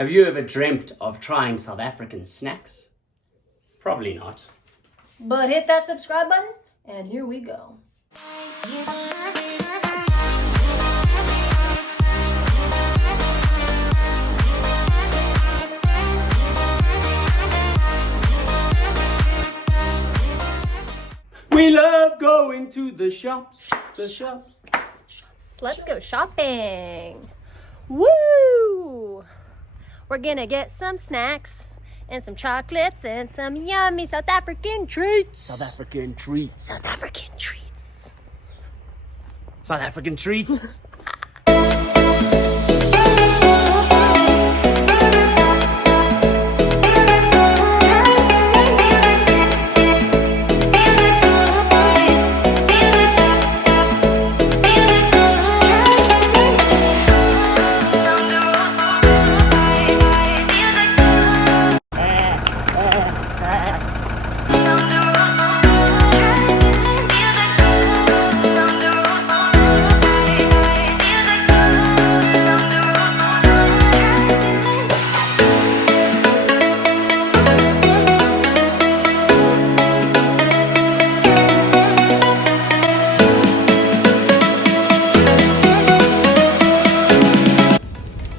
Have you ever dreamt of trying South African snacks? Probably not. But hit that subscribe button, and here we go. We love going to the shops. Let's go shopping. Woo! We're gonna get some snacks and some chocolates and some yummy South African treats. South African treats. South African treats. South African treats.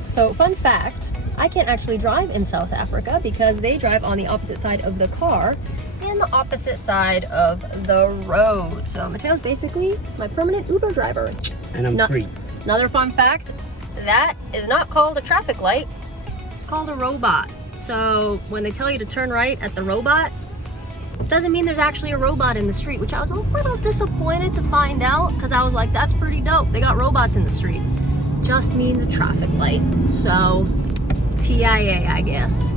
So, fun fact, I can't actually drive in South Africa because they drive on the opposite side of the car and the opposite side of the road. So, Matteo's basically my permanent Uber driver. And I'm free. Another fun fact, that is not called a traffic light, it's called a robot. So, when they tell you to turn right at the robot, it doesn't mean there's actually a robot in the street, which I was a little disappointed to find out because I was like, that's pretty dope. They got robots in the street. Just means a traffic light. So, TIA, I guess.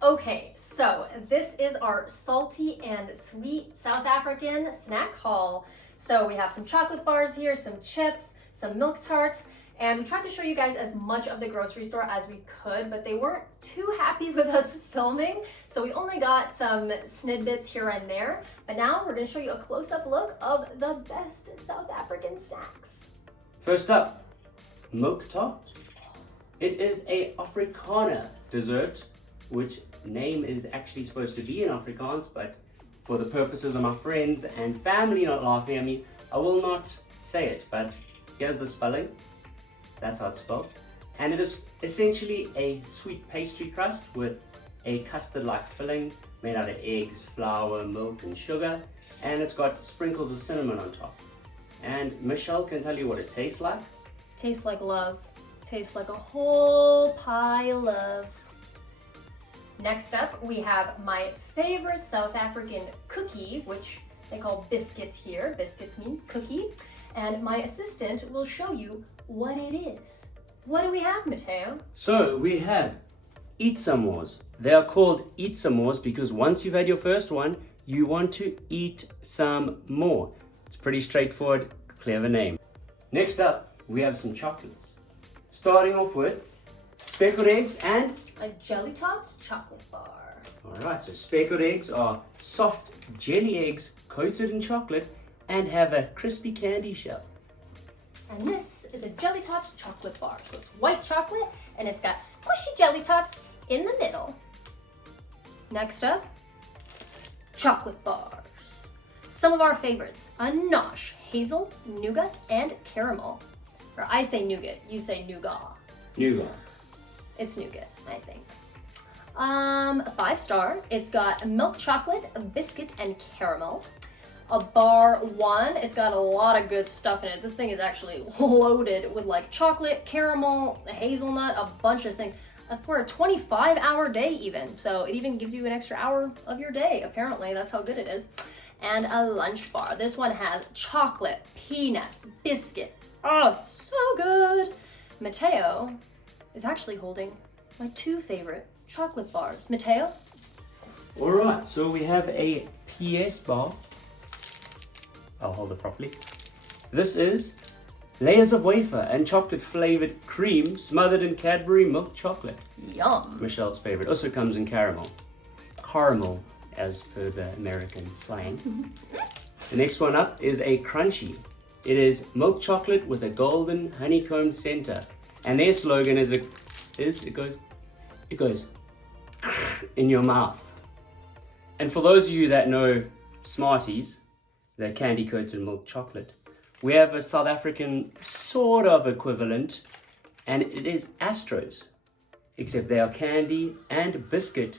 Okay, so this is our salty and sweet South African snack haul. So we have some chocolate bars here, some chips, some milk tarts, and we tried to show you guys as much of the grocery store as we could, but they weren't too happy with us filming, so we only got some snippets here and there. But now we're gonna show you a close-up look of the best South African snacks. First up, milk tart. It is a Afrikaner dessert, which name is actually supposed to be in Afrikaans, but for the purposes of my friends and family not laughing at me, I will not say it, but here's the spelling. That's how it's spelled. And it is essentially a sweet pastry crust with a custard-like filling made out of eggs, flour, milk, and sugar. And it's got sprinkles of cinnamon on top. And Michelle can tell you what it tastes like. Tastes like love. Tastes like a whole pie of love. Next up, we have my favorite South African cookie, which they call biscuits here. Biscuits mean cookie. And my assistant will show you what it is. What do we have, Matteo? So we have eat-some-mores. They are called eat-some-mores because once you've had your first one, you want to eat some more. It's pretty straightforward, clever name. Next up, we have some chocolates. Starting off with speckled eggs and a Jelly Tots chocolate bar. Alright, so speckled eggs are soft jelly eggs coated in chocolate and have a crispy candy shell. And this is a Jelly Tots chocolate bar. So it's white chocolate and it's got squishy Jelly Tots in the middle. Next up, chocolate bars. Some of our favorites, a nosh, hazel, nougat, and caramel. Or I say nougat, you say nougat. Nougat. It's nougat, I think. 5-star, it's got milk chocolate, a biscuit, and caramel. A bar 1, it's got a lot of good stuff in it. This thing is actually loaded with like chocolate, caramel, hazelnut, a bunch of things. For a 25-hour day even. So it even gives you an extra hour of your day, apparently. That's how good it is. And a lunch bar. This one has chocolate, peanut, biscuit. Oh, so good. Matteo is actually holding my 2 favorite chocolate bars. Matteo? Alright, so we have a PS bar. I'll hold it properly. This is layers of wafer and chocolate flavored cream smothered in Cadbury milk chocolate. Yum. Michelle's favorite. Also comes in caramel. Caramel, as per the American slang. The next one up is a crunchy. It is milk chocolate with a golden honeycomb center. And their slogan it goes in your mouth. And for those of you that know Smarties, the candy coated milk chocolate, we have a South African sort of equivalent, and it is Astros, except they are candy and biscuit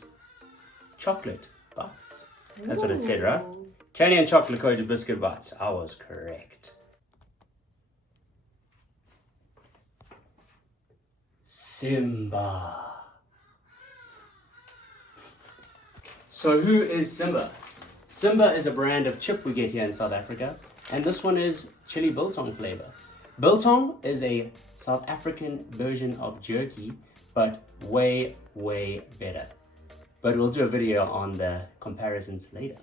chocolate bites. That's what it said, right? Candy and chocolate coated biscuit bites. I was correct. Simba. So who is Simba? Simba is a brand of chip we get here in South Africa, and this one is chili biltong flavor. Biltong is a South African version of jerky, but way, way better. But we'll do a video on the comparisons later.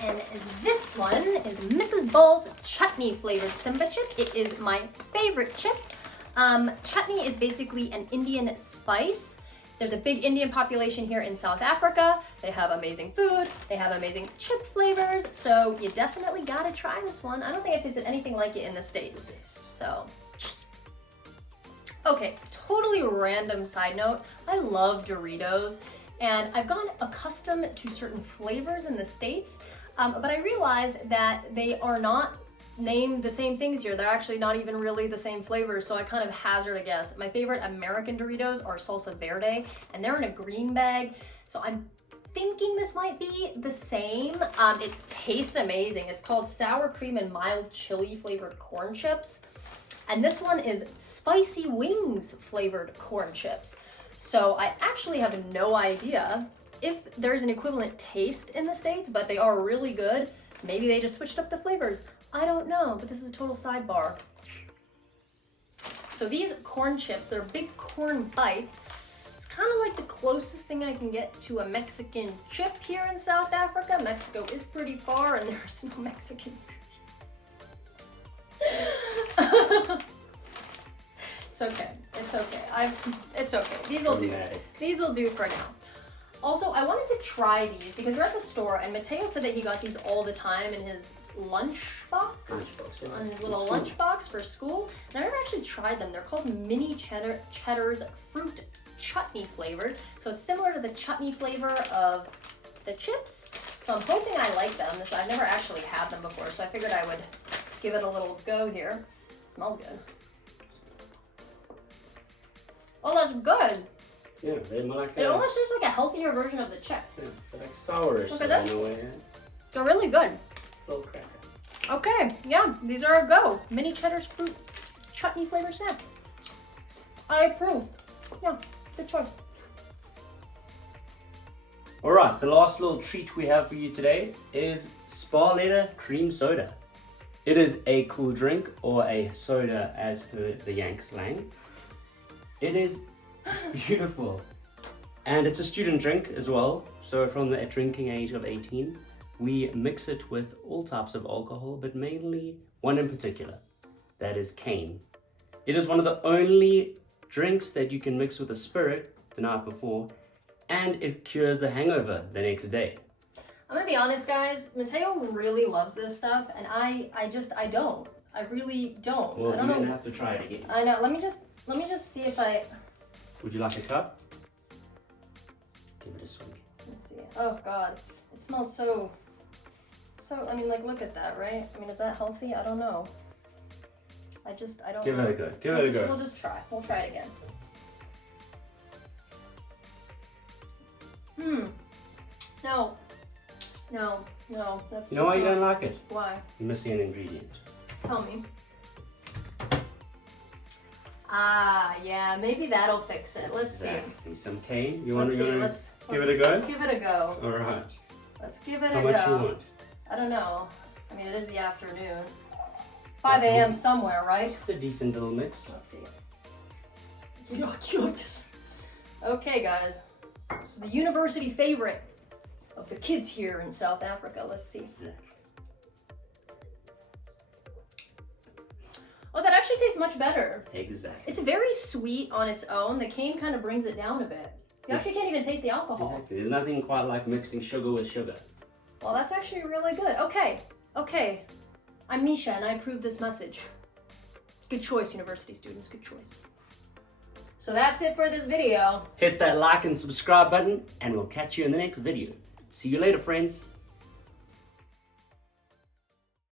And this one is Mrs. Ball's chutney flavored Simba chip. It is my favorite chip. Chutney is basically an Indian spice. There's a big Indian population here in South Africa. They have amazing food. They have amazing chip flavors. So you definitely gotta try this one. I don't think I've tasted anything like it in the States. So, okay, totally random side note. I love Doritos and I've gotten accustomed to certain flavors in the States, but I realized that they are not named the same things here. They're actually not even really the same flavors, so I kind of hazard a guess. My favorite American Doritos are Salsa Verde, and they're in a green bag, so I'm thinking this might be the same. It tastes amazing. It's called sour cream and mild chili flavored corn chips, and this one is spicy wings flavored corn chips. So I actually have no idea if there's an equivalent taste in the States, but they are really good. Maybe they just switched up the flavors. I don't know, but this is a total sidebar. So these corn chips, they're big corn bites. It's kind of like the closest thing I can get to a Mexican chip here in South Africa. Mexico is pretty far and there's no Mexican food. It's okay, it's okay. It's okay, these will do. These will do for now. Also, I wanted to try these because we're at the store and Matteo said that he got these all the time in his lunch box, on his little lunch box for school. And I never actually tried them. They're called mini cheddars fruit chutney flavored. So it's similar to the chutney flavor of the chips. So I'm hoping I like them. I've never actually had them before, so I figured I would give it a little go here. It smells good. Oh, that's good. Yeah, they're like it almost tastes like a healthier version of the chip. Yeah, they're like sourish. Look at that. In a way, yeah. They're really good. Little cracker. Okay, yeah, these are a go. Mini Cheddar's fruit chutney flavored snack. I approve. Yeah, good choice. All right, the last little treat we have for you today is Sparletta cream soda. It is a cool drink, or a soda as per the Yank slang. It is beautiful. And it's a student drink as well. So from the drinking age of 18, we mix it with all types of alcohol, but mainly one in particular. That is cane. It is one of the only drinks that you can mix with a spirit the night before, and it cures the hangover the next day. I'm gonna be honest, guys. Matteo really loves this stuff, and I don't. I really don't. Well, I don't you're know. gonna have to try it again. I know. Let me just see if I. Would you like a cup? Give it a swing. Let's see. Oh God, it smells so. I mean, like, look at that, right? I mean, is that healthy? I don't know. I don't. Give know. it a go. Give it a go. We'll just try. We'll try it again. No. That's. You know why you don't like it? Why? You're missing an ingredient. Tell me. Ah, yeah, maybe that'll fix it. Let's see. Exactly. Some cane. You Let's want see. to Let's give it a go? Give it a go. All right. Let's give it How a go. much you want? I don't know. I mean, it is the afternoon. It's 5 a.m. somewhere, right? It's a decent little mix. Let's see. Yikes. Okay, guys. This is the university favorite of the kids here in South Africa. Let's see. Exactly. Oh, that actually tastes much better. Exactly. It's very sweet on its own. The cane kind of brings it down a bit. You actually can't even taste the alcohol. Exactly. There's nothing quite like mixing sugar with sugar. Well, that's actually really good. Okay. I'm Misha, and I approve this message. Good choice, university students. Good choice. So that's it for this video. Hit that like and subscribe button, and we'll catch you in the next video. See you later, friends.